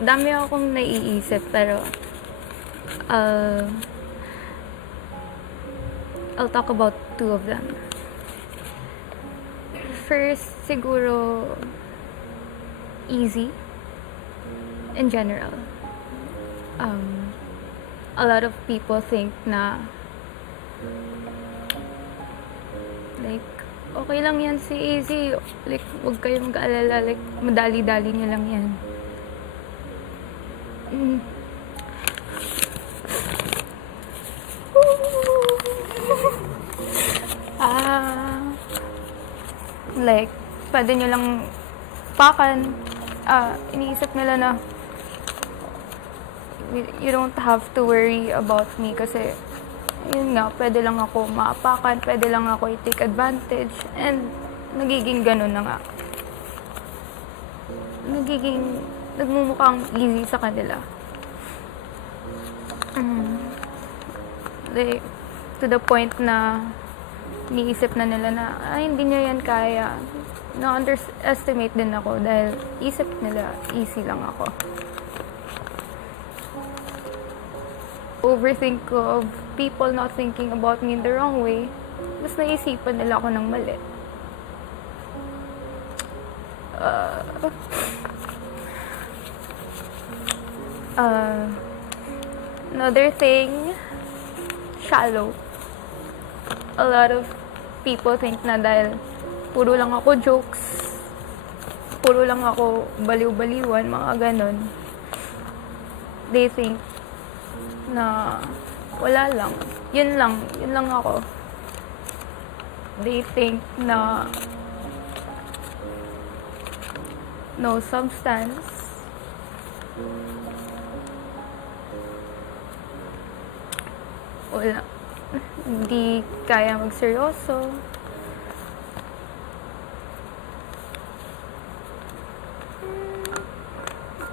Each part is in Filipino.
dami akong naiisip, pero uh, I'll talk about two of them. First, siguro, easy in general. A lot of people think na like, okay lang yan si Easy. Like, huwag kayong mag-aalala. Like, madali-dali niya lang yan. Like, pwede nyo lang pakan. Iniisip nila na you don't have to worry about me kasi yun nga, pwede lang ako maapakan, pwede lang ako i-take advantage, and nagiging ganun na nga. Nagmumukhang easy sa kanila. Like, to the point na iniisip na nila na, hindi niya yan kaya. Na-underestimate din ako dahil isip nila, easy lang ako. Overthink ko of people not thinking about me in the wrong way, mas naisipan nila ako ng mali. Another thing, shallow. A lot of people think na dahil puro lang ako jokes, puro lang ako baliw-baliwan, mga ganon. They think na wala lang. Yun lang ako. They think na no substance. Wala. Hindi kaya magseryoso.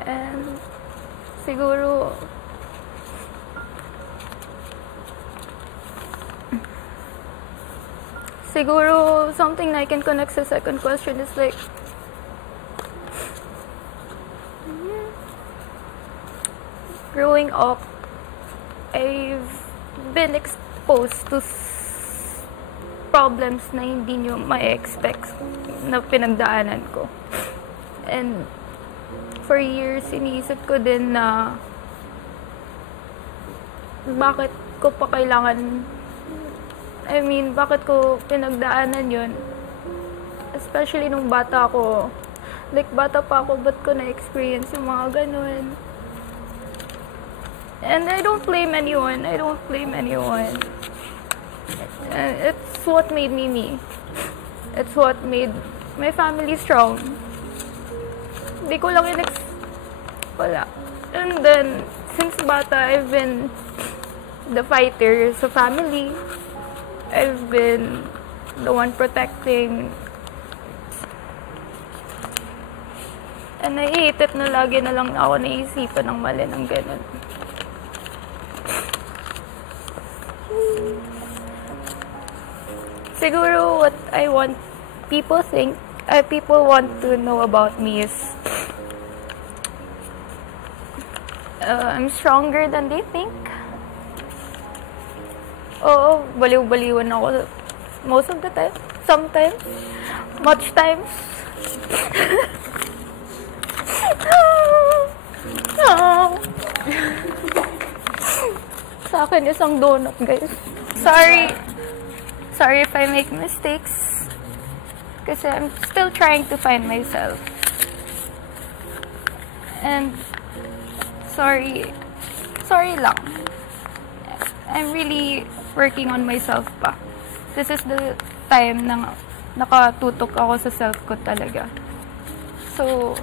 And siguro something na I can connect sa second question is like, growing up, I've been exposed to problems na hindi nyo ma-expect na pinagdaanan ko. And for years, iniisip ko din na bakit ko pa kailangan, bakit ko pinagdaanan yun? Especially nung bata ako. Like, bata pa ako, ba't ko na-experience yung mga ganun? And I don't blame anyone. It's what made me me. It's what made my family strong. Hindi ko lang wala. And then, since bata, I've been the fighter sa family. I've been the one protecting. And I hate it na lagi na lang ako naisipan ng mali ng ganun. Siguro what I want people want to know about me is I'm stronger than they think. Oo, baliw-baliwan ako most of the time. Sometimes. Much times. Sa akin, isang donut, guys. Sorry if I make mistakes. Kasi I'm still trying to find myself. And sorry lang. I'm really working on myself pa. This is the time na nakatutok ako sa self ko talaga. So,